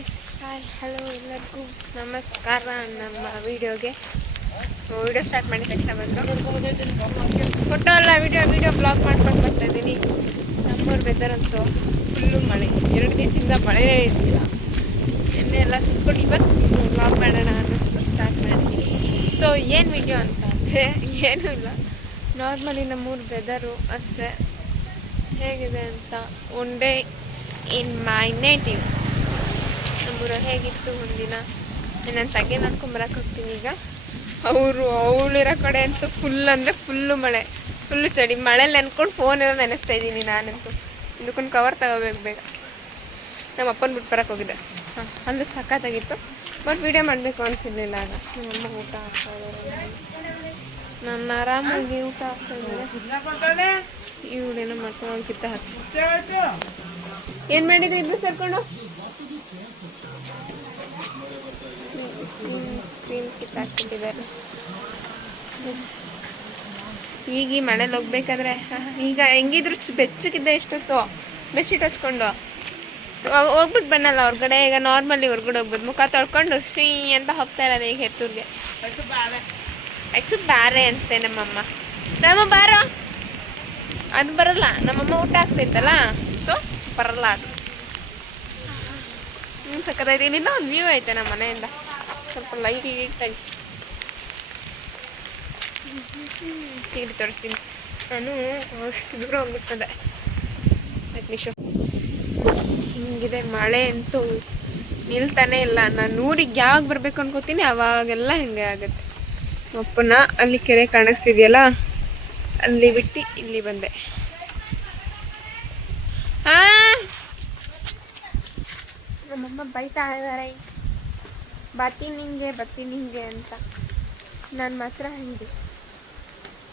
Yes hi hello ಎಲ್ಲರಿಗೂ ನಮಸ್ಕಾರ. ನಮ್ಮ ವಿಡಿಯೋ ಸ್ಟಾರ್ಟ್ ಮಾಡಿ ತಕ್ಷಣ ಬಂದು ಫೋಟೋ ಅಲ್ಲ ವಿಡಿಯೋ ಬ್ಲಾಗ್ ಮಾಡ್ಕೊಂಡು ಬರ್ತಾಯಿದ್ದೀನಿ. ನಮ್ಮೂರು ವೆದರ್ ಅಂತೂ ಫುಲ್ಲು ಮಳೆ, 2 ದಿವಸದಿಂದ ಮಳೆ ಇರ್ತಿಲ್ಲ. ಎಣ್ಣೆ ಎಲ್ಲ ಸುತ್ಕೊಂಡು ಇವತ್ತು ಬ್ಲಾಗ್ ಮಾಡೋಣ ಅನ್ನಿಸ್ತು ಸ್ಟಾರ್ಟ್ ಮಾಡಿದ್ದೀನಿ. ಸೊ ಏನು ವಿಡಿಯೋ ಅಂತ ಅಂದರೆ ಏನೂ ಇಲ್ಲ, ನಾರ್ಮಲಿ ನಮ್ಮೂರು ವೆದರು ಅಷ್ಟೇ. ಹೇಗಿದೆ ಅಂತ one day in my native. ನಮ್ಮೂರು ಹೇಗಿತ್ತು ಒಂದಿನ ನನ್ನ ತಂಗಿ ನೋಡ್ಕೊಂಬರಕ್ಕೆ ಹೋಗ್ತೀನಿ ಈಗ. ಅವಳಿರೋ ಕಡೆ ಅಂತೂ ಫುಲ್ ಅಂದರೆ ಫುಲ್ಲು ಮಳೆ, ಫುಲ್ಲು ಚಳಿ. ಮಳೇಲಿ ನೆನ್ಕೊಂಡು ಫೋನೆಲ್ಲ ನೆನೆಸ್ತಾ ಇದ್ದೀನಿ ನಾನಂತೂ. ಇದಕ್ಕೊಂದು ಕವರ್ ತಗೋಬೇಕು ಬೇಗ. ನಮ್ಮ ಅಪ್ಪನ ಬಿಟ್ಟು ಬರೋಕ್ಕೆ ಹೋಗಿದ್ದೆ. ಅಂದರೆ ಸಖತ್ತಾಗಿತ್ತು, ಬಟ್ ವೀಡಿಯೋ ಮಾಡಬೇಕು ಅನಿಸಿರ್ಲಿಲ್ಲ. ಆಗ ನಮ್ಮಮ್ಮ ಊಟ ಹಾಕ್ತಾಯಿದ್ದಾರೆ, ನಾನು ಆರಾಮಾಗಿ ಊಟ ಹಾಕ್ತಾಯಿದ್ದೆ. ಇವಳೇನೋ ಮಾಡ್ಕೊಂಡು ಕಿತ್ತ ಹಾಕಿ ಏನು ಮಾಡಿದ್ರು ಇಬ್ಬರು ಸೇರ್ಕೊಂಡು ಸ್ಕ್ರೀನ್ ಕಿತ್ತಾಕ್ಬಿಟ್ಟಿದ್ದಾರೆ. ಈಗ ಈ ಮನೇಲಿ ಹೋಗ್ಬೇಕಾದ್ರೆ ಈಗ ಹೆಂಗಿದ್ರು ಬೆಚ್ಚಕ್ಕಿದ್ದೆ ಎಷ್ಟೊತ್ತು ಬೆಡ್ಶೀಟ್ ಹಚ್ಕೊಂಡು ಹೋಗ್ಬಿಟ್ಟು ಬನ್ನಲ್ಲ ಹೊರ್ಗಡೆ. ಈಗ ನಾರ್ಮಲಿ ಹೊರ್ಗಡೆ ಹೋಗ್ಬೋದು, ಮುಖ ತೊಳ್ಕೊಂಡು ಶ್ರೀ ಅಂತ ಹೋಗ್ತಾ ಇರೋದು ಈಗ ಹೆತ್ತೂರಿಗೆ. ಐಸು ಬಾರೆ ಅಂತೆ ನಮ್ಮಮ್ಮ. ರಾಮ ಬಾರೋ, ಅದು ಬರಲ್ಲ. ನಮ್ಮಮ್ಮ ಊಟ ಆಗ್ತೈತಲ್ಲ, ಸೊ ಬರಲ್ಲ ಅದು. ಸಕ್ಕತ್ತಾಯ್ತು. ಇಲ್ಲಿಂದ ಒಂದು ವ್ಯೂ ಐತೆ ನಮ್ಮ ಮನೆಯಿಂದ, ಸ್ವಲ್ಪ ಲೈಟಾಗಿ ತೀರಿ ತೋರಿಸ್ತೀನಿ. ನಾನು ಅಷ್ಟು ದೂರ ಹೋಗ್ಬಿಡ್ತದೆ. ನಿಮಿಷ ಹಿಂಗಿದೆ ಮಳೆ ಅಂತೂ ನಿಲ್ತಾನೆ ಇಲ್ಲ. ನಾನು ಊರಿಗೆ ಯಾವಾಗ ಬರ್ಬೇಕು ಅನ್ಕೋತೀನಿ ಅವಾಗೆಲ್ಲ ಹಿಂಗೆ ಆಗುತ್ತೆ. ಅಪ್ಪನ ಅಲ್ಲಿ ಕೆರೆ ಕಾಣಿಸ್ತಿದೆಯಲ್ಲ, ಅಲ್ಲಿ ಬಿಟ್ಟು ಇಲ್ಲಿ ಬಂದೆ. ನಮ್ಮಮ್ಮ ಬೈತಾ ಇದ್ದಾರೆ, ಬರ್ತೀನಿ ಹಿಂಗೆ ಅಂತ. ನಾನು ಮಾತ್ರ ಹಿಂಗೆ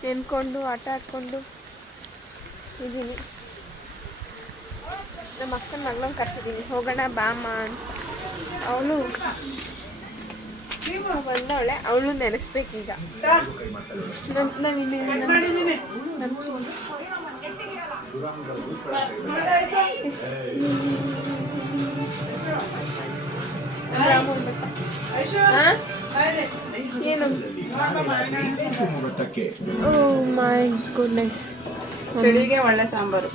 ನೆನ್ಕೊಂಡು ಆಟ ಆಡ್ಕೊಂಡು ಇದ್ದೀನಿ. ನಮ್ಮ ಅಕ್ಕನ ಮಗಳನ್ನ ಕರ್ಸಿದ್ದೀನಿ, ಹೋಗೋಣ ಬಾಮ್ಮ ಅಂತ. ಅವಳು ಬಂದವಳೆ, ಅವಳು ನೆನೆಸ್ಬೇಕೀಗ. ಏನು ಓ ಮೈ ಗುಡ್ನೆಸ್, ಚಳಿಗೆ ಒಳ್ಳೆ ಸಾಂಬಾರು.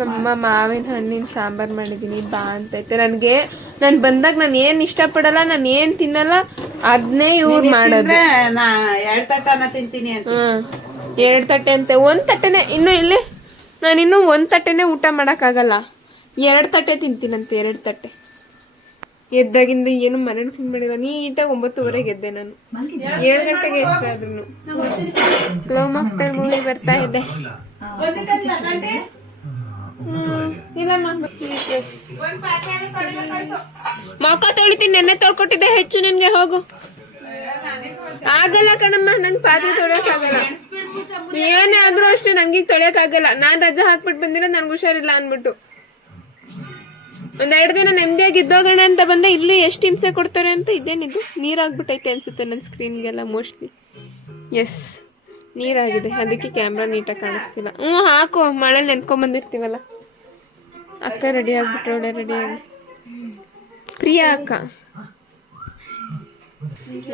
ನಮ್ಮ ಮಾವಿನ ಹಣ್ಣಿನ ಸಾಂಬಾರು ಮಾಡಿದ್ದೀನಿ, ಬಾ ಅಂತೈತೆ. ನನಗೆ ನಾನು ಬಂದಾಗ ನಾನು ಏನು ಇಷ್ಟಪಡಲ್ಲ, ನಾನು ಏನು ತಿನ್ನಲ್ಲ, ಅದನ್ನೇ ಇವ್ರು ಮಾಡೋದು. 2 ತಟ್ಟೆನ ತಿಂತೀನಿ ಅಂತ. 2 ತಟ್ಟೆ ಅಂತೆ, 1 ತಟ್ಟೆನೇ. ಇನ್ನು ಇಲ್ಲಿ ನಾನಿನ್ನೂ 1 ತಟ್ಟೆನೇ ಊಟ ಮಾಡೋಕ್ಕಾಗಲ್ಲ, 2 ತಟ್ಟೆ ತಿಂತೀನಂತೆ. 2 ತಟ್ಟೆ ಎದ್ದಾಗಿಂದ ಏನು ಮನೇಲಿ ಫುಲ್ ಮಾಡಿಲ್ಲ. ನೀಟಾಗಿ 9:30 ಎದ್ದೆ ನಾನು. 7 ಗಂಟೆಗೆ ಎಷ್ಟಾದ್ರೂ ಲವ್ ಮಾಕ್ಟೇಲ್ ಮೂವಿ ಬರ್ತಾ ಇದೆ. ಮಕ್ಕ ತೊಳಿತೀನಿ, ನೆನ್ನೆ ತೊಳ್ಕೊಟ್ಟಿದ್ದೆ ಹೆಚ್ಚು ನಿನ್ಗೆ. ಹೋಗು, ಆಗಲ್ಲ ಕಣಮ್ಮ, ನಂಗೆ ಪಾತ್ರೆ ತೊಳೆಯೋಕ್ಕಾಗಲ್ಲ. ಏನೇ ಆದ್ರೂ ಅಷ್ಟೇ, ನಂಗೆ ತೊಳೆಯೋಕ್ಕಾಗಲ್ಲ. ನಾನು ರಜೆ ಹಾಕ್ಬಿಟ್ಟು ಬಂದಿರೋ ನನ್ಗೆ ಹುಷಾರಿಲ್ಲ ಅಂದ್ಬಿಟ್ಟು. 1-2 ದಿನ ನೆಮ್ಮದಿಯಾಗಿ ಇದ್ದೋಗೋಣ ಅಂತ ಬಂದರೆ ಇಲ್ಲೂ ಎಷ್ಟು ಹಿಂಸೆ ಕೊಡ್ತಾರೆ ಅಂತ. ಇದೇನಿದು ನೀರಾಗ್ಬಿಟ್ಟೈತೆ ಅನ್ಸುತ್ತೆ ನನ್ನ ಸ್ಕ್ರೀನ್ಗೆಲ್ಲ ಮೋಸ್ಟ್ಲಿ. ಎಸ್, ನೀರಾಗಿದೆ, ಅದಕ್ಕೆ ಕ್ಯಾಮ್ರಾ ನೀಟಾಗಿ ಕಾಣಿಸ್ತಿಲ್ಲ. ಹಾಕು, ಮಳೆ ನೆನ್ಕೊಂಬಂದಿರ್ತೀವಲ್ಲ. ಅಕ್ಕ ರೆಡಿ ಆಗ್ಬಿಟ್ರೆ ಒಳ್ಳೆ ರೆಡಿಯಾಗಿ. ಪ್ರಿಯಾ ಅಕ್ಕ,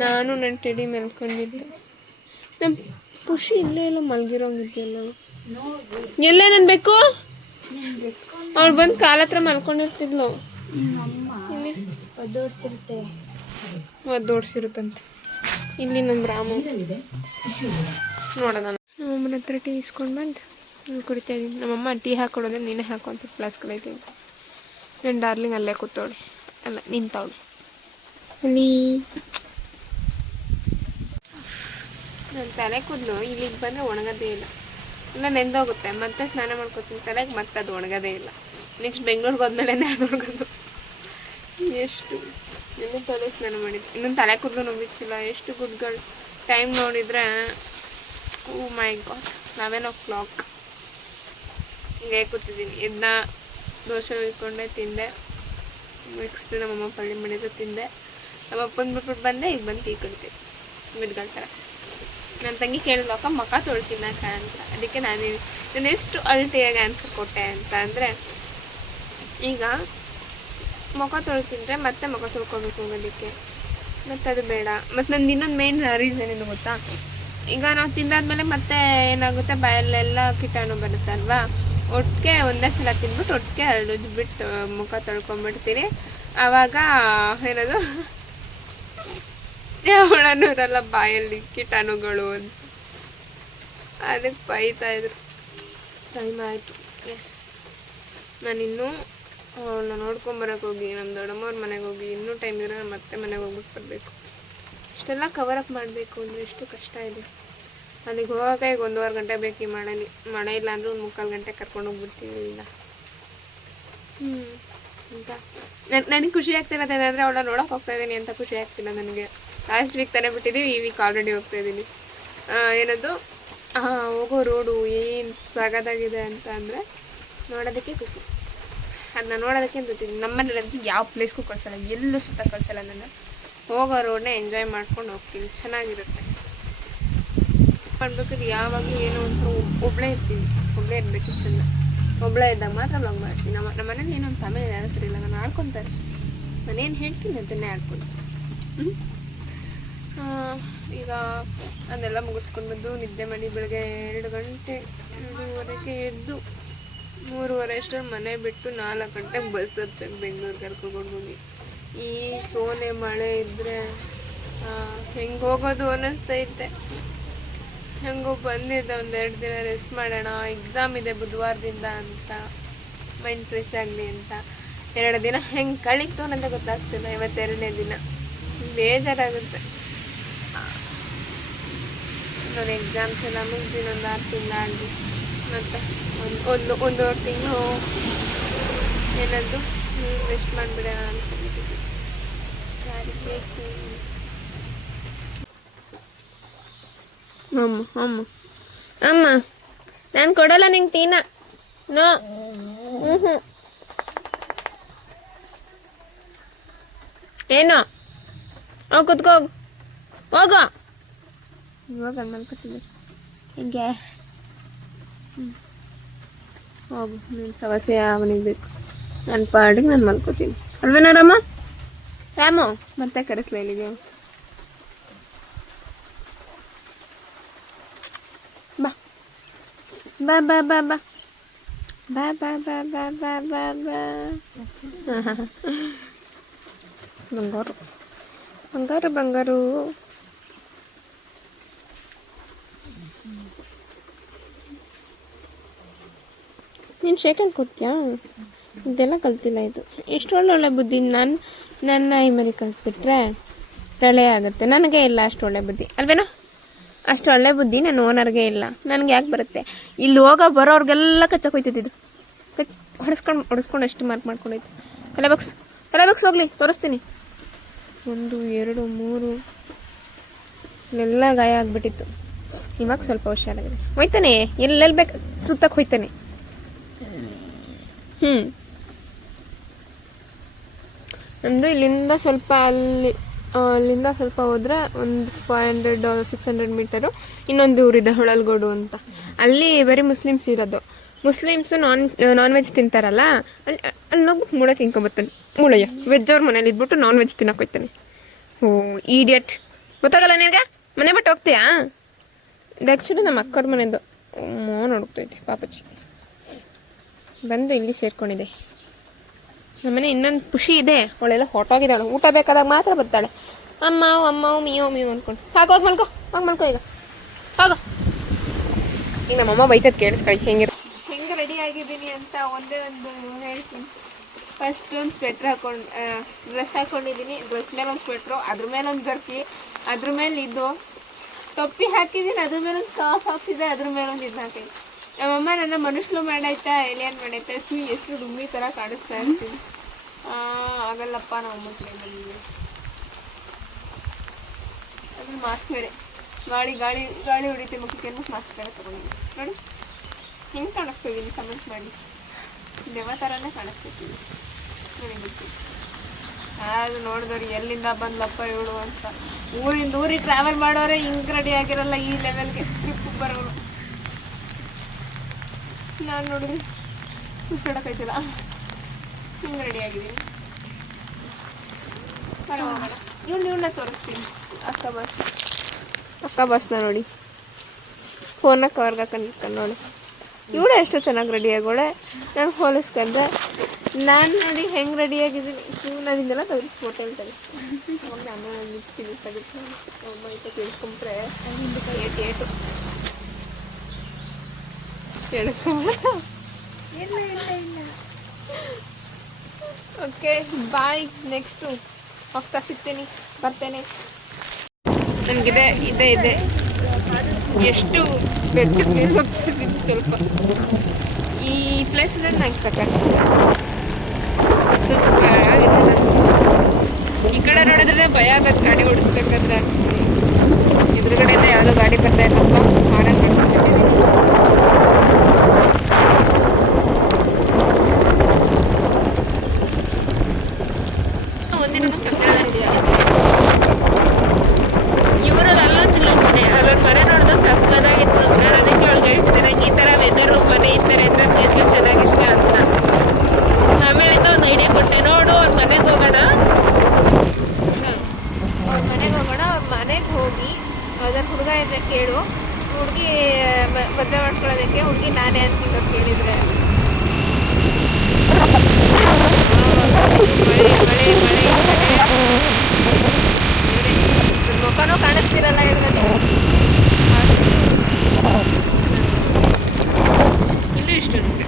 ನಾನು ನನ್ನ ಟೆಡಿ ಮಲ್ಕೊಂಡಿದ್ದೆ. ನಮ್ಮ ಖುಷಿ ಇಲ್ಲೇ ಎಲ್ಲ ಮಲ್ಗಿರೋಂಗಿದ್ದೆಲ್ಲ. ಎಲ್ಲೇ ನನ್ ಬೇಕು? ಅವಳು ಬಂದು ಕಾಲ ಹತ್ರ ಮಲ್ಕೊಂಡಿರ್ತಿದ್ಲು. ಒದ್ದೋಡ್ಸಿರುತ್ತಂತೆ. ಇಲ್ಲಿ ನಮ್ಮ ರಾಮ ನೋಡೋಣ. ನಮ್ಮಮ್ಮನ ಹತ್ರ ಟೀ ಇಸ್ಕೊಂಡು ಬಂದು ಕುಡಿತಾ ಇದ್ದೀನಿ. ನಮ್ಮಮ್ಮ ಟೀ ಹಾಕೊಡೋದ್ರೆ ನೀನೇ ಹಾಕೋ ಅಂತ ಫ್ಲಾಸ್ಕಲ್ಲೈತೀನಿ. ನನ್ನ ಡಾರ್ಲಿಂಗ್ ಅಲ್ಲೇ ಕೂತವಳೆ, ಅಲ್ಲ ನಿಂತವಳು ಅಲ್ಲಿ. ನನ್ನ ತಲೆ ಕೂದಲು ಇಲ್ಲಿಗೆ ಬಂದರೆ ಒಣಗೋದೇ ಇಲ್ಲ, ಇಲ್ಲ ನೆಂದೋಗುತ್ತೆ. ಮತ್ತೆ ಸ್ನಾನ ಮಾಡ್ಕೊತೀನಿ ತಲೆಗೆ, ಮತ್ತೆ ಅದು ಒಣಗೋದೇ ಇಲ್ಲ. ನೆಕ್ಸ್ಟ್ ಬೆಂಗ್ಳೂರಿಗೆ ಹೋದ್ಮೇಲೆ ಅದು ಒಣಗೋದು. ಎಷ್ಟು ಇನ್ನೂ ತಲೆ ಸ್ನಾನ ಮಾಡಿದ್ದು, ಇನ್ನೊಂದು ತಲೆ ಕೂದಲು ನುಗ್ಗಿಸಿಲ್ಲ. ಎಷ್ಟು ಗುಡ್ಗಳು. ಟೈಮ್ ನೋಡಿದರೆ ಓ ಮೈ ಗಾಡ್ 11 o'clock. ಹಿಂಗೆ ಕೂತಿದ್ದೀನಿ. ಇದನ್ನ ದೋಸೆ ಹುಯ್ಕೊಂಡೆ ತಿಂದೆ. ನೆಕ್ಸ್ಟ್ ನಮ್ಮಮ್ಮ ಪಲ್ಯ ಮಾಡಿದ್ರು ತಿಂದೆ. ನಮ್ಮಪ್ಪನ ಬಿಟ್ಬಿಟ್ಟು ಬಂದೆ. ಈಗ ಬಂದು ಟೀ ಕುಡಿತೀನಿ ಮಿಡ್ಗಲ್ ಥರ. ನನ್ನ ತಂಗಿ ಕೇಳಿದ್ಲು, ಅಕ್ಕ ಮಕ್ಕ ತೊಳ್ತೀನಕ್ಕ ಅಂತ. ಅದಕ್ಕೆ ನಾನು ಎಷ್ಟು ಅಲ್ಟಿಯಾಗಿ ಆನ್ಸರ್ ಕೊಟ್ಟೆ ಅಂತ ಅಂದರೆ, ಈಗ ಮುಖ ತೊಳ್ತಿದ್ರೆ ಮತ್ತೆ ಮುಖ ತೊಳ್ಕೊಬೇಕು ಹೋಗೋದಕ್ಕೆ, ಮತ್ತು ಅದು ಬೇಡ. ಮತ್ತು ನಂದು ಇನ್ನೊಂದು ಮೇನ್ ರೀಸನ್ ಏನು ಗೊತ್ತಾ, ಈಗ ನಾವು ತಿಂದಾದ್ಮೇಲೆ ಮತ್ತೆ ಏನಾಗುತ್ತೆ, ಬಾಯಲ್ಲೆಲ್ಲ ಕೀಟಾಣು ಬರುತ್ತೆ ಅಲ್ವಾ, ಒಟ್ಟಿಗೆ ಒಂದೇ ಸಲ ತಿಂದ್ಬಿಟ್ಟು ಒಟ್ಟಿಗೆ ಬಿಟ್ಟು ಮುಖ ತೊಳ್ಕೊಂಬಿಡ್ತೀನಿ. ಆವಾಗ ಏನದು ಯಾವಳನೂ ಇರಲ್ಲ ಬಾಯಲ್ಲಿ ಕೀಟಾಣುಗಳು ಅಂತ, ಅದಕ್ಕೆ ಬೈತಾಯಿದ್ರು. ಟೈಮ್ ಆಯಿತು. ಎಸ್, ನಾನಿನ್ನೂ ಅವಳನ್ನ ನೋಡ್ಕೊಂಬರಕ್ಕೆ ಹೋಗಿ ನಮ್ಮ ದೊಡ್ಡಮ್ಮವ್ರ ಮನೆಗೆ ಹೋಗಿ ಇನ್ನೂ ಟೈಮ್ ಇದ್ರೆ ನಾನು ಮತ್ತೆ ಮನೆಗೆ ಹೋಗ್ಬಿಟ್ಟು ಬರಬೇಕು. ಇಷ್ಟೆಲ್ಲ ಕವರಪ್ ಮಾಡಬೇಕು ಅಂದರೆ ಎಷ್ಟು ಕಷ್ಟ ಇದೆ. ಅಲ್ಲಿಗೆ ಹೋಗೋಕೆ ಈಗ 1.5 ಗಂಟೆ ಬೇಕು ಈ ಮಳೆಯಲ್ಲಿ. ಮಳೆ ಇಲ್ಲ ಅಂದರೆ 3/4 ಗಂಟೆ ಕರ್ಕೊಂಡು ಹೋಗ್ಬಿಡ್ತೀವಿ ಇಲ್ಲ. ಅಂತ ನನಗೆ ಖುಷಿ ಆಗ್ತಿರೋದೇನೆಂದರೆ ಅವಳ ನೋಡೋಕೆ ಹೋಗ್ತಾಯಿದ್ದೀನಿ ಅಂತ ಖುಷಿ ಆಗ್ತಿಲ್ಲ ನನಗೆ. ಲಾಸ್ಟ್ ವೀಕ್ ತಾನೇ ಬಿಟ್ಟಿದ್ದೀವಿ, ಈ ವೀಕ್ ಆಲ್ರೆಡಿ ಹೋಗ್ತಾಯಿದ್ದೀನಿ. ಏನದು ಹೋಗೋ ರೋಡು ಏನು ಸಗದಾಗಿದೆ ಅಂತ ಅಂದರೆ ನೋಡೋದಕ್ಕೆ ಖುಷಿ. ಅದನ್ನ ನೋಡೋದಕ್ಕೆ ಅಂತ ಗೊತ್ತಿದ್ದೀನಿ. ನಮ್ಮನೇಲಂತೂ ಯಾವ ಪ್ಲೇಸ್ಗೂ ಕಳಿಸಲ್ಲ, ಎಲ್ಲೂ ಸುತ್ತ ಕಳಿಸಲ್ಲ. ನಾನು ಹೋಗೋ ರೋಡನ್ನ ಎಂಜಾಯ್ ಮಾಡ್ಕೊಂಡು ಹೋಗ್ತೀನಿ, ಚೆನ್ನಾಗಿರುತ್ತೆ. ಮಾಡ್ಬೇಕಾದ್ರೆ ಯಾವಾಗಲೂ ಏನೋ ಒಂಥರ ಒಬ್ಬಳೇ ಇರ್ತೀವಿ, ಒಬ್ಬಳೇ ಇರಬೇಕು ಚೆಂದ. ಒಬ್ಬಳೇ ಇದ್ದಾಗ ಮಾತ್ರ ವ್ಲಾಗ್ ಮಾಡ್ತೀನಿ. ನಮ್ಮ ಮನೇಲಿ ಏನೊಂದು ಫ್ಯಾಮಿಲಿ ಯಾರು ಸರಿ ಇಲ್ಲ, ನಾನು ಆಡ್ಕೊತಾರೆ. ನಾನೇನು ಹೇಳ್ತೀನಿ ಅದನ್ನೇ ಆಡ್ಕೊಂಡು. ಈಗ ಅದೆಲ್ಲ ಮುಗಿಸ್ಕೊಂಡು ಬಂದು ನಿದ್ದೆ ಮಾಡಿ ಬೆಳಗ್ಗೆ 2 ಗಂಟೆ 2:30ಕ್ಕೆ ಎದ್ದು 3:30 ಅಷ್ಟರಲ್ಲಿ ಮನೆ ಬಿಟ್ಟು 4 ಗಂಟೆಗೆ ಬಸ್ ಹತ್ತಬೇಕು ಬೆಂಗಳೂರು ಕರ್ಕೊಂಡು ಹೋಗಿ. ಈ ಸೋನೆ ಮಳೆ ಇದ್ದರೆ ಹೆಂಗೆ ಹೋಗೋದು ಅನ್ನಿಸ್ತೈತೆ. ಹೆಂಗೋ ಬಂದಿದ್ದೆ, 1-2 ದಿನ ರೆಸ್ಟ್ ಮಾಡೋಣ, ಎಕ್ಸಾಮ್ ಇದೆ ಬುಧವಾರದಿಂದ ಅಂತ, ಮೈಂಡ್ ಫ್ರೆಶ್ ಆಗಲಿ ಅಂತ. 2 ದಿನ ಹೆಂಗೆ ಕಳೀತು ಅನ್ನೋದೇ ಗೊತ್ತಾಗ್ತಿಲ್ಲ. 52ನೇ ದಿನ ಬೇಜಾರಾಗುತ್ತೆ. ನೋಡಿ ಎಕ್ಸಾಮ್ಸ್ ಎಲ್ಲ ಮುಗಿದು 1 ತಿಂಗಳಾಗಿ ಮತ್ತು ಒಂದೂವರೆ ತಿಂಗಳು ಏನದು ರೆಸ್ಟ್ ಮಾಡಿಬಿಡೋಣ ಅನ್ಕೊಂಡಿದ್ದೀವಿ. ಅಮ್ಮ ನಾನು ಕೊಡಲ್ಲ ನಿಂಗೆ ಟೀನಾ. ನೋ. ಏನೋ ಹೋಗಿ ಕುತ್ಕೋಗು, ಹೋಗು. ಇವಾಗ ಮಲ್ಕೋತೀನಿ ಹಿಂಗೆ. ಹೋಗು, ನೀನು ಸಮಸ್ಯೆ ಅವನಿಗೆ ಬೇಕು, ನನ್ನ ಪಾಡಿಗೆ ನಾನು ಮಲ್ಕೋತೀನಿ ಅಲ್ವೇನೋ ರಾಮು. ಮತ್ತೆ ಕರೆಸ್ಲ ಇಲ್ಲಿಗೆ. ಬಾ ಬಾ ಬಾ ಬಾ ಬಾ ಬಾ ಬಾ ಬಾ ಬಾ ಬಾ ಬಾ ಬಾ. ಬಂಗಾರು ಬಂಗಾರು ಬಂಗಾರು. ನೀನು ಶೇಖಂಡ್ ಕೊಡ್ತೀಯಾ? ಇದೆಲ್ಲ ಕಲ್ತಿಲ್ಲ ಇದು. ಎಷ್ಟು ಒಳ್ಳೊಳ್ಳೆ ಬುದ್ಧಿ ನನ್ನ ಐಮರಿ ಕಲ್ತ್ಬಿಟ್ರೆ ತಳೆ ಆಗುತ್ತೆ. ನನಗೆ ಇಲ್ಲ ಅಷ್ಟು ಒಳ್ಳೆ ಬುದ್ಧಿ ಅಲ್ವೇನೋ? ಅಷ್ಟು ಒಳ್ಳೆ ಬುದ್ಧಿ ನನ್ನ ಓನರ್ಗೆ ಇಲ್ಲ. ನನಗೆ ಯಾಕೆ ಬರುತ್ತೆ? ಇಲ್ಲಿ ಬರೋರಿಗೆಲ್ಲ ಕಚ್ಚಕ್ಕೆ ಹೋಯ್ತಿದ್ದು. ಹೊಡೆಸ್ಕೊಂಡು ಎಷ್ಟು ಮಾರ್ಕ್ ಮಾಡ್ಕೊಂಡೋಯ್ತು. ಕಲೆ ಬಾಕ್ಸ್ ಹೋಗ್ಲಿ ತೋರಿಸ್ತೀನಿ. 1 2 3 ಇಲ್ಲೆಲ್ಲ ಗಾಯ ಆಗಿಬಿಟ್ಟಿತ್ತು. ಇವಾಗ ಸ್ವಲ್ಪ ಹುಷಾರಾಗಿದೆ. ಹೋಯ್ತಾನೆ, ಎಲ್ಲೆಲ್ಲಿ ಬೇಕು ಸುತ್ತಕ್ಕೆ ಹೋಯ್ತಾನೆ. ನಮ್ಮದು ಇಲ್ಲಿಂದ ಸ್ವಲ್ಪ ಅಲ್ಲಿಂದ ಸ್ವಲ್ಪ ಹೋದರೆ ಒಂದು 500-600 ಮೀಟರು ಇನ್ನೊಂದು ಊರಿದೆ ಹೊಳಲ್ಗೋಡು ಅಂತ. ಅಲ್ಲಿ ಬರೀ ಮುಸ್ಲಿಮ್ಸ್ ಇರೋದು. ಮುಸ್ಲಿಮ್ಸು ನಾನ್ ವೆಜ್ ತಿಂತಾರಲ್ಲ, ಅಲ್ಲಿ ಹೋಗ್ಬಿಟ್ಟು ಮೂಳೆ ತಿನ್ಕೊಂಬರ್ತಾನೆ. ಮೂಳೆಯ ವೆಜ್ ಅವ್ರ ಮನೇಲಿ ಇದ್ಬಿಟ್ಟು ನಾನ್ ವೆಜ್ ತಿನ್ನಕ್ಕೆ ಹೋಗ್ತಾನೆ. ಓ ಈಡಿಯಟ್, ಗೊತ್ತಾಗಲ್ಲ ನಿನಗೆ? ಮನೆ ಬಿಟ್ಟು ಹೋಗ್ತೀಯಾ? ಇದು ಆ್ಯಕ್ಚುಲಿ ನಮ್ಮ ಅಕ್ಕವ್ರ ಮನೆಯದು. ನೋಡ್ತೈತೆ ಪಾಪಚ್ಚಿ ಬಂದು ಇಲ್ಲಿ ಸೇರ್ಕೊಂಡಿದೆ. ನಮ್ಮನೆ ಇನ್ನೊಂದು ಖುಷಿ ಇದೆ, ಅವಳೆಲ್ಲ ಹೊಟ್ಟೋಗಿದ್ದಾಳೆ. ಊಟ ಬೇಕಾದಾಗ ಮಾತ್ರ ಬರ್ತಾಳೆ. ಅಮ್ಮ ಮಿಯೋ ಅಂದ್ಕೊಂಡು. ಸಾಕು, ಹೋಗಿ ಮಲ್ಕೋ ಈಗ ಹೋಗೋ. ಈಗ ನಮ್ಮಮ್ಮ ಬೈತದ ಕೇಳಿಸ್ಕೊಳ್ಳಿ ಹೆಂಗೆ ರೆಡಿ ಆಗಿದ್ದೀನಿ ಅಂತ ಒಂದೇ ಒಂದು ಹೇಳ್ತೀನಿ. ಫಸ್ಟ್ ಒಂದು ಸ್ವೆಟ್ರ್ ಡ್ರೆಸ್ ಹಾಕ್ಕೊಂಡಿದ್ದೀನಿ. ಡ್ರೆಸ್ ಮೇಲೆ ಒಂದು ಸ್ವೆಟ್ರು, ಅದ್ರ ಮೇಲೆ ಒಂದು ಜರ್ಕಿ, ಅದ್ರ ಮೇಲೆ ಇದು ಟೊಪ್ಪಿ ಹಾಕಿದ್ದೀನಿ, ಅದ್ರ ಮೇಲೆ ಒಂದು ಸ್ಕಾರ್ಫ್ ಹಾಕ್ಸಿದೆ, ಅದ್ರ ಮೇಲೆ ಒಂದು ಇದು ಹಾಕಿದ್ದೀನಿ. ನಮ್ಮಮ್ಮ ನನ್ನ ಮನುಷ್ಯಲು ಮಾಡಾಯ್ತಾ ಏಲಿಯನ್ ಮಾಡಾಯ್ತಾ ಎಷ್ಟು ಡುಮ್ಮಿ ಥರ ಕಾಣಿಸ್ತಾ ಇರ್ತೀನಿ. ಆಗಲ್ಲಪ್ಪ ನಮ್ಮ ಟೈಮಲ್ಲಿ. ಅದ್ರ ಮಾಸ್ಕ್ ಬೇರೆ ಗಾಳಿ ಹೊಡಿತೀವಿ ಮುಖಕ್ಕೆ ಅಂದ್ಬಿಟ್ಟು ಮಾಸ್ಕ್ ಬೇರೆ ತೊಗೊಂಡಿದ್ದೀನಿ. ನೋಡಿ ಹೆಂಗೆ ಕಾಣಿಸ್ತೀವಿ, ಕಮೆಂಟ್ ಮಾಡಿ. ದೆವ್ವ ಥರನೇ ಕಾಣಿಸ್ತೀವಿ ನನಗೆ ಗೊತ್ತಿಲ್ಲ. ಅದು ನೋಡಿದವ್ರು ಎಲ್ಲಿಂದ ಬಂದಪ್ಪ ಇವಳು ಅಂತ. ಊರಿಗೆ ಟ್ರಾವೆಲ್ ಮಾಡೋರೆ ಹಿಂಗೆ ರೆಡಿ ಆಗಿರಲ್ಲ ಈ ಲೆವೆಲ್ಗೆ. ಟ್ರಿಪ್ ಬರೋರು ನಾನು ನೋಡಿದ್ರಿ ಉಸಿರಾಡೋಕ್ಕಾಯ್ತಿಲ್ಲ, ಹಿಂಗೆ ರೆಡಿ ಆಗಿದ್ದೀನಿ. ಇವನ್ನ ತೋರಿಸ್ತೀನಿ. ಅಕ್ಕ ಬಸ್ನ ನೋಡಿ, ಫೋನ್ನ ಕವರ್ಗೆ ಹಾಕೊಂಡು ನೋಡಿ. ಇವಳು ಎಷ್ಟು ಚೆನ್ನಾಗಿ ರೆಡಿ ಆಗೋಳೆ. ನಾನು ಹೋಲಿಸ್ಕೊಂಡೆ. ನಾನು ನೋಡಿ ಹೆಂಗೆ ರೆಡಿಯಾಗಿದ್ದೀನಿ. ನಾನು ಇದೆಲ್ಲ ತೆಗೆದು ಫೋಟೋ ಹೇಳ್ತಾರೆ. ನಾನು ನಿಲ್ಸ್ತೀನಿ ತೆಗೆದು ಅಮ್ಮ ಇಟ್ಟು ಕೇಳಿಸ್ಕೊಂಡ್ರೆ ಏಟು ಕೇಳಿಸ್ಕೊಂಬ. Okay bye. ನೆಕ್ಸ್ಟು ಹೋಗ್ತಾ ಸಿಗ್ತೀನಿ, ಬರ್ತೇನೆ. ನನಗಿದೆ ಇದೆ ಎಷ್ಟು ಬೆಟ್ಟದ ಮೇಲೆ ಹೋಗ್ತಿದ್ದೀನಿ ಸ್ವಲ್ಪ. ಈ ಪ್ಲೇಸ್ ಅಂದರೆ ನಂಗೆ ಸಕ್ಕರೆ ಸ್ವಲ್ಪ ಈ ಕಡೆ ನೋಡಿದ್ರೆ ಭಯ ಆಗತ್ತೆ ಗಾಡಿ ಓಡಿಸ್ಬೇಕಂದ್ರೆ. ಎದುರುಗಡೆಯಿಂದ ಯಾವುದೋ ಗಾಡಿ ಬರ್ತಾ ಇತ್ತಂತ ಹಾರನ್ ಮಾಡ್ಕೊಂಡು ಬಂದಿದ್ದೀನಿ. ಒಂದಿನ ಸಕ್ಕರೆ ನೋಡಿ ಇವರಲ್ಲಿ ಅಲ್ಲೊಂದಿಲ್ಲ ಮನೆ, ಅಲ್ಲೊಂದು ಮನೆ ನೋಡಿದ್ರೆ ಸಕ್ಕದಾಗಿತ್ತು. ನಾನು ಅದಕ್ಕೆ ಒಳಗೆ ಹೇಳ್ತಿದ್ದೆ ನಂಗೆ ಈ ಥರ ವೆದರು ಮನೆ ಈ ಥರ ಇದ್ರೆ ಕೇಸರಿ ಚೆನ್ನಾಗಿ ಇಷ್ಟ ಅಂತ. ಆಮೇಲಿಂದ ಒಂದು ಐಡಿಯಾ ಕೊಟ್ಟೆ, ನೋಡು ಅವ್ರ ಮನೆಗೆ ಹೋಗೋಣ, ಅವ್ರ ಮನೆಗೆ ಹೋಗಿ ಅದನ್ನು ಹುಡುಗ ಇದ್ರೆ ಕೇಳು, ಹುಡುಗಿ ಮದುವೆ ಮಾಡ್ಕೊಳ್ಳೋದಕ್ಕೆ ಹುಡುಗಿ ನಾನೇ ಅಂತ ಕೇಳಿದರೆ ಮಳೆ ಮುಖನೂ ಕಾಣಿಸ್ತಿರಲ್ಲ ಇದ್ರಲ್ಲಿ. ಇಲ್ಲೂ ಇಷ್ಟು ನನಗೆ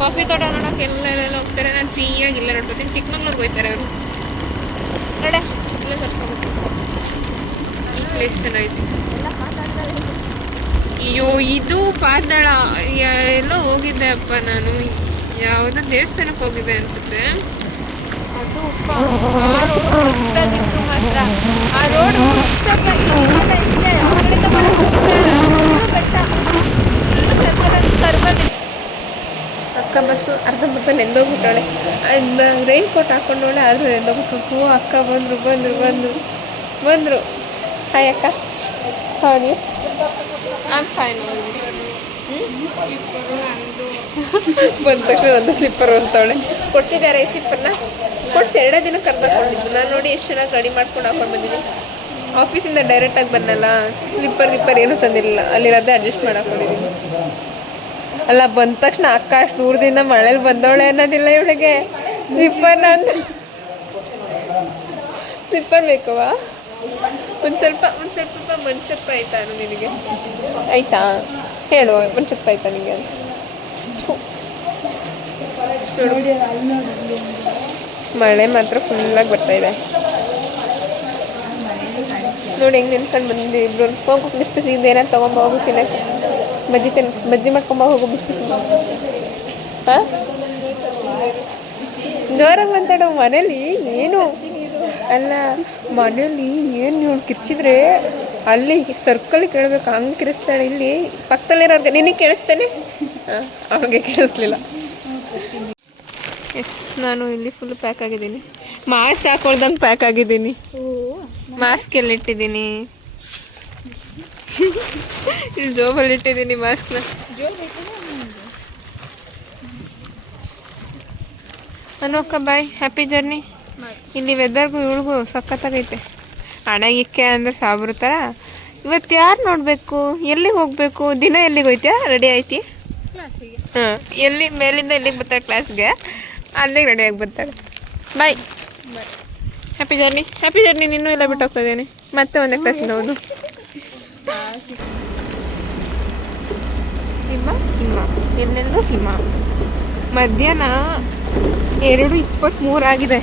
ಕಾಫಿ ತೋಟ ನೋಡೋಕೆ ಎಲ್ಲೆಲ್ಲ ಹೋಗ್ತಾರೆ. ನಾನು ಫ್ರೀಯಾಗಿ ಇಲ್ಲ ನೋಡ್ಕೊತೀನಿ. ಚಿಕ್ಕಮಂಗ್ಳೂರ್ಗೆ ಹೋಗ್ತಾರೆ ಅವರು. ನೋಡೆ ಇಲ್ಲ ತರ್ಸ್ಕೊಬೇಕು. ಈ ಪ್ಲೇಸ್ ಚೆನ್ನಾಗಿದೆ. ಅಯ್ಯೋ ಇದು ಪಾತಾಳ. ಎಲ್ಲೋ ಹೋಗಿದ್ದೆ ಅಪ್ಪ ನಾನು, ಯಾವುದೋ ದೇವಸ್ಥಾನಕ್ಕೆ ಹೋಗಿದ್ದೆ ಅನ್ಸುತ್ತೆ. ಅದು ಹೊಸದಾಗಿತ್ತು ಮಾತ್ರ. ಆ ರೋಡು ಅಕ್ಕ ಬಸ್ಸು ಅರ್ಧಂಬರ್ಧ ನೆಂದೋಗ್ಬಿಟ್ಟವಳೆ. ರೈನ್ ಕೋಟ್ ಹಾಕೊಂಡವಳೆ, ಆದರೂ ನೆಂದೋಗ್ಬಿಟ್ಟು. ಅಕ್ಕ ಬಂದರು. ಹಾಯ್ ಅಕ್ಕ, ಹೌದು ಐಮ್ ಫೈನ್. ಬಂದ ತಕ್ಷಣ ಒಂದು ಸ್ಲಿಪ್ಪರ್ ಅಂತವಳೆ. ಕೊಡ್ತಿದ್ದಾರೆ ಈ ಸ್ಲಿಪ್ಪರ್ನ ಕೊಡಿಸಿ 2 ದಿನ ಕರ್ದಾಕೊಂಡಿದ್ದು. ನಾನು ನೋಡಿ ಎಷ್ಟು ಚೆನ್ನಾಗಿ ರೆಡಿ ಮಾಡ್ಕೊಂಡು ಹಾಕೊಂಡು ಬಂದಿದ್ದೀನಿ. ಆಫೀಸಿಂದ ಡೈರೆಕ್ಟಾಗಿ ಬನ್ನಲ್ಲ, ಸ್ಲಿಪ್ಪರ್ ಏನೂ ತಂದಿರಲಿಲ್ಲ, ಅಲ್ಲಿರೋದೇ ಅಡ್ಜಸ್ಟ್ ಮಾಡಿ ಹಾಕೊಂಡಿದ್ದೀನಿ. ಅಲ್ಲ ಬಂದ ತಕ್ಷಣ ಅಕ್ಕ ಅಷ್ಟು ದೂರದಿಂದ ಮಳೇಲಿ ಬಂದವಳೆ ಅನ್ನೋದಿಲ್ಲ ಇವಳಿಗೆ. ಸ್ಲಿಪ್ಪರ್ನ ಅಂತ ಸ್ಲಿಪ್ಪರ್ ಬೇಕವಾ? ಒಂದು ಸ್ವಲ್ಪ ಮನ್ಸಪ್ಪ ಆಯ್ತಾ ನಿನಗೆ? ಆಯ್ತಾ ಹೇಳು, ಮನ್ಸಪ್ಪ ಆಯ್ತಾ ನಿನಗೆ ಅಂತ. ಮಳೆ ಮಾತ್ರ ಫುಲ್ಲಾಗಿ ಬರ್ತಾಯಿದೆ ನೋಡಿ. ಹೆಂಗೆ ನೆನ್ಕೊಂಡು ಬಂದಿದ್ದೆ ಇಬ್ರು. ಹೋಗು ಬಿಸಿ ಬಿಸಿ ಏನಾರು ತೊಗೊಂಬ, ಹೋಗು ತಿನ್ನಕ್ಕೆ. ಬಜ್ಜಿ ಮಾಡ್ಕೊಂಬ, ಹೋಗು ಬಿಸಿ ಬಿಸಿ. ಹಾಂ ಜೋರಾಗಿ ಮಾತಾಡೋ. ಮನೇಲಿ ಏನು ಅಲ್ಲ, ಮನೇಲಿ ಏನು ನೀವು ಕಿರ್ಚಿದ್ರೆ ಅಲ್ಲಿ ಸರ್ಕಲ್ಗೆ ಕೇಳಬೇಕು, ಹಂಗೆ ಕಿರಿಸ್ತಾಳೆ. ಇಲ್ಲಿ ಪಕ್ಕದಲ್ಲಿರೋರ್ಗೆ ನಿನಗೆ ಕೇಳಿಸ್ತಾನೆ, ಹಾಂ ಅವ್ರಿಗೆ ಕೇಳಿಸ್ಲಿಲ್ಲ. ಎಸ್, ನಾನು ಇಲ್ಲಿ ಫುಲ್ ಪ್ಯಾಕ್ ಆಗಿದ್ದೀನಿ. ಮಾಸ್ಕ್ ಹಾಕೊಳ್ದಂಗೆ ಪ್ಯಾಕ್ ಆಗಿದ್ದೀನಿ. ಮಾಸ್ಕ್ ಎಲ್ಲಿಟ್ಟಿದ್ದೀನಿ? ಇಲ್ಲಿ ಜೋಬಲ್ಲಿ ಇಟ್ಟಿದ್ದೀನಿ ಮಾಸ್ಕ್ನ. ಅನೋಕ ಬಾಯ್, ಹ್ಯಾಪಿ ಜರ್ನಿ. ಇಲ್ಲಿ ವೆದರ್ಗೂ ಇವಳಿಗೂ ಸಖತ್ತಾಗೈತೆ. ಹಣಗಿಕ್ಕೆ ಅಂದರೆ ಸಾಬ್ರ ಥರ. ಇವತ್ತು ಯಾರು ನೋಡಬೇಕು, ಎಲ್ಲಿಗೆ ಹೋಗಬೇಕು, ದಿನ ಎಲ್ಲಿಗೆ ಹೋಯ್ತೀಯಾ? ರೆಡಿ ಆಯ್ತಿ? ಹಾಂ, ಎಲ್ಲಿ ಮೇಲಿಂದ ಎಲ್ಲಿಗೆ ಬರ್ತಾಳೆ ಕ್ಲಾಸ್ಗೆ, ಅಲ್ಲಿಗೆ ರೆಡಿಯಾಗಿ ಬರ್ತಾಳೆ. ಬಾಯ್, ಹ್ಯಾಪಿ ಜರ್ನಿ. ನಿನ್ನೂ ಎಲ್ಲ ಬಿಟ್ಟು ಹೋಗ್ತಾ ಇದ್ದೀನಿ ಮತ್ತೆ ಒಂದೇ ಕ್ಲಾಸಿಂದ ಹೋದು. ಹಿಮ ಎಲ್ಲೆಲ್ಲರೂ ಹಿಮ. ಮಧ್ಯಾಹ್ನ 2:23 ಆಗಿದೆ.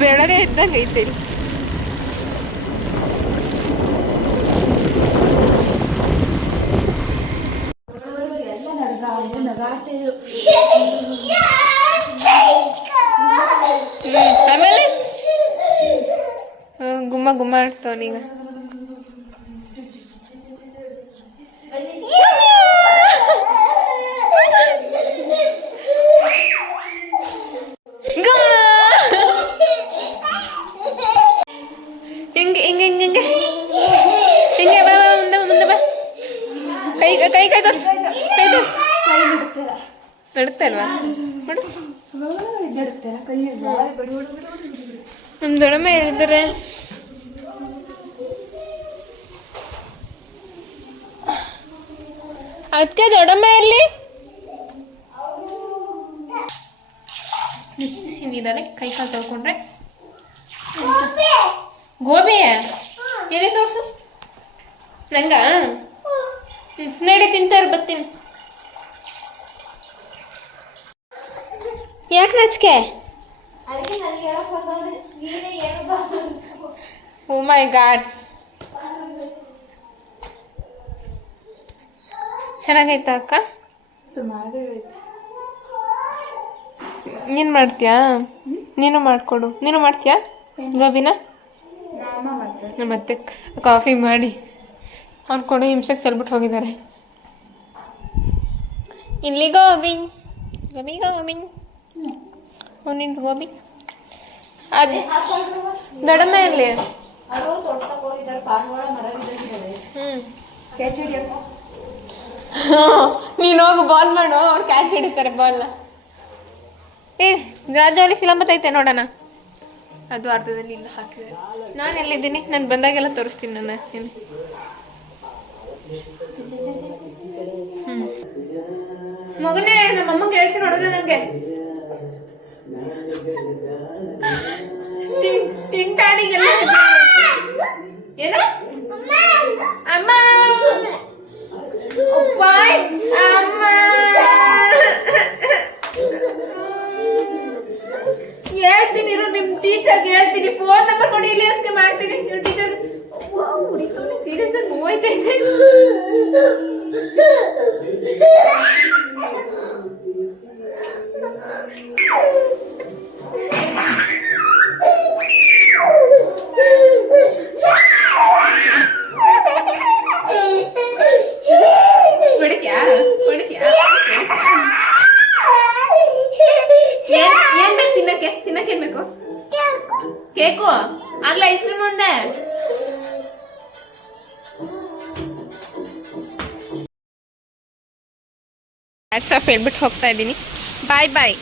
ಬೆಳಗ್ಗೆ ಇದ್ದಂಗೆ ಐತೆ ಇಲ್ಲಿ. ಆಮೇಲೆ ಗುಮ್ಮ ಆಡ್ತಾವನೀಗ. ಹಿಂಗೆ ಬಾ, ಮುಂದೆ ಬಾ. ಕೈ ತೋರ್ಸು. ನಡುತ್ತೆ ಅಲ್ವಾ ನೋಡು ನಮ್ಮ ದೊಡ್ಡಮ್ಮ ಹೇಳಿದ್ದಾರೆ ಅದಕ್ಕೆ ದೊಡ್ಡಮ್ಮ ಇರಲಿ ಬಿಸಿ ಬಿಸಿ ನೀರಲ್ಲಿ ಕೈ ಕಾಲು ತೊಳ್ಕೊಂಡ್ರೆ ಗೋಬಿ ಏನೇ ತೋರಿಸು ನಂಗ ನಡಿ ತಿಂತಾರೆ ಬರ್ತೀನಿ ಯಾಕೆ ನಾಚಿಕೆ ಓ ಮೈ ಗಾಡ್ ಚೆನ್ನಾಗೈತಾ ಅಕ್ಕ ನೀನು ಮಾಡ್ತೀಯಾ ನೀನು ಮಾಡಿಕೊಡು ನೀನು ಮಾಡ್ತೀಯಾ ಗೋಬಿನ ಮತ್ತೆ ಕಾಫಿ ಮಾಡಿ ಅವ್ರು ಕೊಡು ಹಿಂಸೆಗೆ ತಲ್ಬಿಟ್ಟು ಹೋಗಿದ್ದಾರೆ ಇಲ್ಲಿ ಗೋಬಿ ಗೋಬಿ ಗೋಬಿ ನಿಂದು ಗೋಬಿ ಅದು ದೊಡ್ಡಮ್ಮ ಇರಲಿ ನೀನು ಹೋಗು ಬಾಲ್ ಮಾಡು ಅವ್ರು ಕ್ಯಾಚ್ ಹಿಡಿತಾರೆ ಬಾಲ್ನ ರಾಜವಲ್ಲಿ ಫಿಲಮ್ ಬತ್ತೈತೆ ನೋಡೋಣ ಅದು ಅರ್ಧದಲ್ಲಿ ಇಲ್ಲ ಹಾಕಿದ್ದಾರೆ ನಾನು ಎಲ್ಲಿದ್ದೀನಿ ನಾನು ಬಂದಾಗೆಲ್ಲ ತೋರಿಸ್ತೀನಿ ನಾನು ನೀನು ಮಗನೇ ನಮ್ಮ ಅಮ್ಮಗೆ ಹೇಳ್ತೀನಿ ನೋಡಿದ್ರೆ ನನಗೆ ಚಿಂಟಾಣಿಗೆಲ್ಲ ಏನು ಅಮ್ಮ ಅಮ್ಮ ಹೇಳ್ತೀನಿ ನಿಮ್ಮ ಟೀಚರ್ಗೆ ಹೇಳ್ತೀನಿ ಫೋನ್ ನಂಬರ್ ಕೊಡಿ ಇಲ್ಲಿ ಅದಕ್ಕೆ ಮಾಡ್ತೀನಿ ನಿಮ್ಮ ಟೀಚರ್ಗೆ ಸೀರಿಯಸ್ ಆಗಿ ಹೋಯ್ತೈತೆ ಏನ್ ಬೇಕು ತಿನ್ನಕ್ಕೆ ಏನ್ ಬೇಕು ಕೇಕು ಆಗ್ಲೇ ಐಸ್ ಕ್ರೀಮ್ ಒಂದೇ ವಾಟ್ಸಪ್ ಹೇಳ್ಬಿಟ್ಟು ಹೋಗ್ತಾ ಇದ್ದೀನಿ ಬಾಯ್ ಬಾಯ್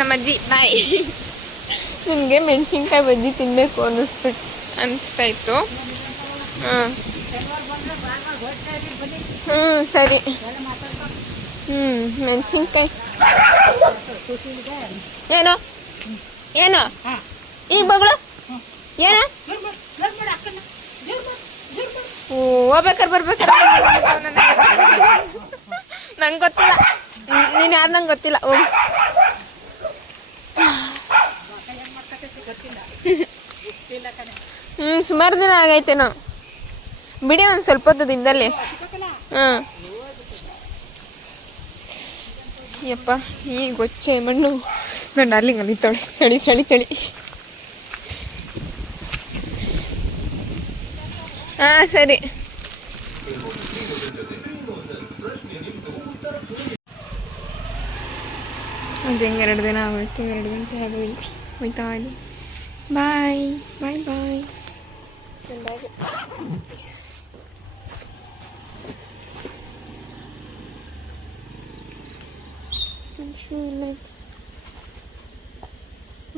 ನಮ್ಮ ಅಜ್ಜಿ ಬಾಯ್ ನನಗೆ ಮೆಣಸಿನ್ಕಾಯಿ ಬಜ್ಜಿ ತಿನ್ನಬೇಕು ಅನ್ನಿಸ್ತಾ ಇತ್ತು ಸರಿ ಮೆಣಸಿನ್ಕಾಯಿ ಏನು ಏನು ಈಗ ಬಗಳು ಏನು ಹೋಗ್ಬೇಕಾರೆ ಬರ್ಬೇಕಾರೆ ನಂಗೆ ಗೊತ್ತಿಲ್ಲ ನೀನು ಯಾರು ನಂಗೆ ಗೊತ್ತಿಲ್ಲ ಹೋಗಿ ಸುಮಾರು ದಿನ ಆಗೈತೇನೋ ಬಿಡಿ ಒಂದು ಸ್ವಲ್ಪ ಹೊತ್ತು ದಿನದಲ್ಲಿ ಯಪ್ಪ ಈ ಗೊಚ್ಚೆ ಮಣ್ಣು ನನ್ನ ಡಾರ್ಲಿಂಗ್ ಅಲ್ಲಿ ಚಳಿ ಚಳಿ ಚಳಿ ಹಾಂ ಸರಿ ಅದು ಹೆಂಗೆ 2 ದಿನ ಆಗೋಯ್ತು 2 ಗಂಟೆ ಆಗೋಯ್ತು ಹೋಯ್ತಾ ಇದೆ ಬಾಯ್ ಬಾಯ್ ಬಾಯ್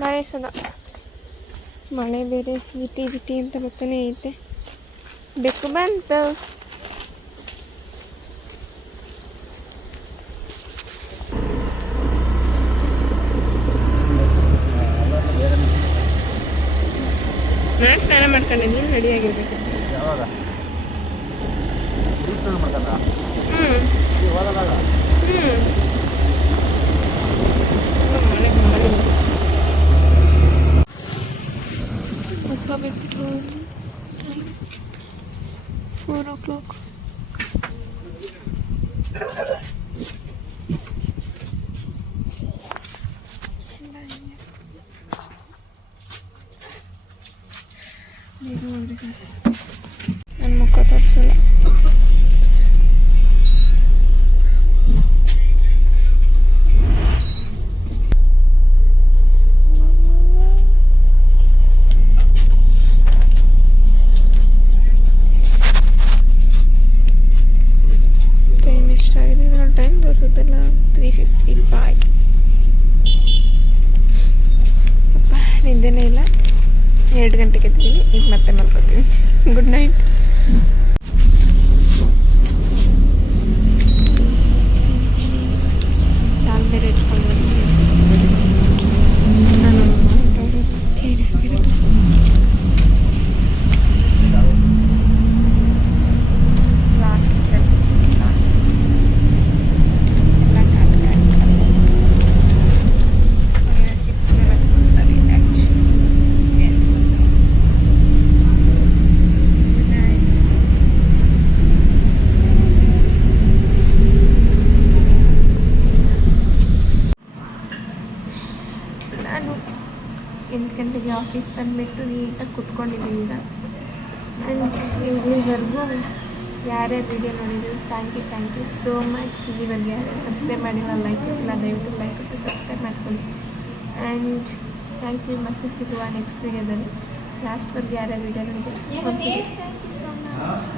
ಮಳೆ ಸದಾ ಮಳೆ ಬೇರೆ ಜಿಟಿ ಜಿಟಿ ಅಂತ ಬರ್ತಾನೆ ಐತೆ ಬೆಕ್ಕು ಬಂತು ನಾನು ಸ್ನಾನ ಮಾಡ್ಕೊಂಡೆ ನೀನು ರೆಡಿಯಾಗಿರ್ಬೇಕು ಅಪ್ಪ ಬಿಟ್ಟು 4 o'clock ಬೇಗ ಹೊರಡ್ತಾರೆ ಗಂಟೆಗೆ ಆಫೀಸ್ ಬಂದುಬಿಟ್ಟು ನೀಟಾಗಿ ಕುತ್ಕೊಂಡಿದ್ದೀನಿ ಈಗ. ಆ್ಯಂಡ್ ಇಲ್ಲಿವರೆಗೂ ಯಾರ್ಯಾರು ವೀಡಿಯೋ ನೋಡಿದ್ರು ಥ್ಯಾಂಕ್ ಯು ಸೋ ಮಚ್. ಇಲ್ಲಿವರೆಗೆ ಯಾರ್ಯಾರು ಸಬ್ಸ್ಕ್ರೈಬ್ ಮಾಡಿಲ್ಲ, ಲೈಕ್ ಇಲ್ಲ, ದಯವಿಟ್ಟು ಲೈಕ್ ಕೊಟ್ಟು ಸಬ್ಸ್ಕ್ರೈಬ್ ಮಾಡ್ಕೊಳ್ಳಿ. And thank you. ಮತ್ತೆ ಸಿಗುವ ನೆಕ್ಸ್ಟ್ ವೀಡಿಯೋದಲ್ಲಿ. ಲಾಸ್ಟ್ವರೆಗೆ ಯಾರ್ಯಾರು ವೀಡಿಯೋ ನೋಡಿದ್ರು ಥ್ಯಾಂಕ್ ಯು ಸೋ ಮಚ್.